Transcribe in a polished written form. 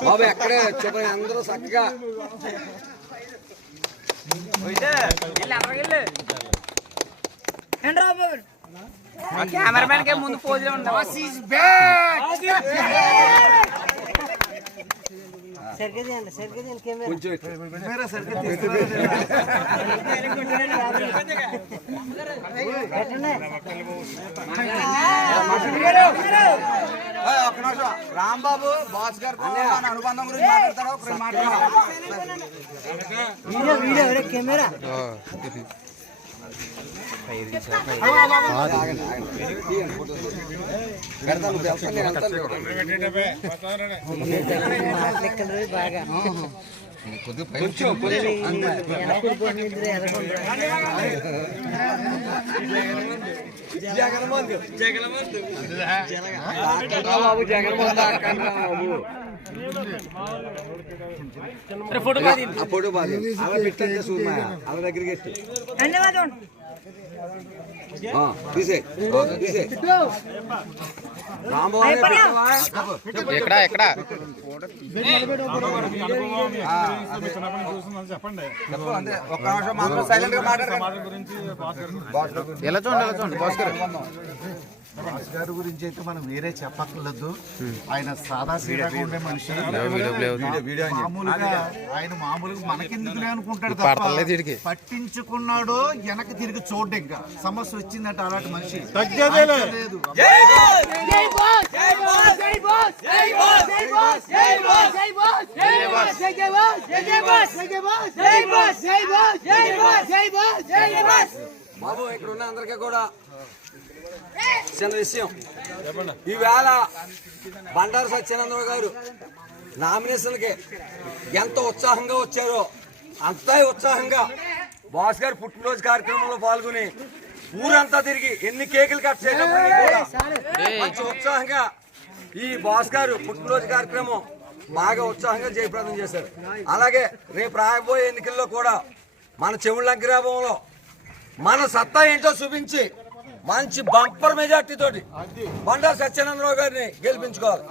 బాబు ఎక్కడే చెప్పండి అందరూ చక్కగా కెమెరామెన్ కే ముందు పోజే ఉండవు రాంబాబు బాస్ గారు అనుబంధం గురించి మాట్లాడతారు కెమెరా బాగా ఫోటో బాధ అలా పెట్టండి సూర్య అలా దగ్గరికి ఎట్టి తీసే ఎక్కడ ఎక్కడ ఎలా చూడండి బాస్ గారి గురించి అయితే మనం వేరే చెప్పక్కర్లేదు. ఆయన సాదా సీదాగా ఉండే మనిషి. ఆయన మామూలుగా మనకెందుకులే అనుకుంటాడు తప్ప పట్టించుకున్నాడో వెనక్కి తిరిగి చూడ్డు. ఇంకా సమస్య వచ్చిందంటే అలాంటి మనిషి లేదు. బాబు ఇక్కడ ఉన్న అందరికీ కూడా చిన్న విషయం, ఈవేళ బండారు సత్యానందరావు గారు నామినేషన్లకి ఎంత ఉత్సాహంగా వచ్చారో అంతా ఉత్సాహంగా బాస్ గారు పుట్టినరోజు కార్యక్రమంలో పాల్గొని ఊరంతా తిరిగి ఎన్ని కేకులు కట్ చేయడం మంచి ఉత్సాహంగా ఈ బాస్ గారు పుట్టినరోజు కార్యక్రమం బాగా ఉత్సాహంగా జయప్రదం చేశారు. అలాగే రేపు రాబోయే ఎన్నికల్లో కూడా మన చెవుళ్ళ గ్రామంలో మన సత్తా ఏంటో చూపించి మంచి బంపర్ మెజార్టీ తోటి బండారు సత్యానందరావు గారిని గెలిపించుకోవాలి.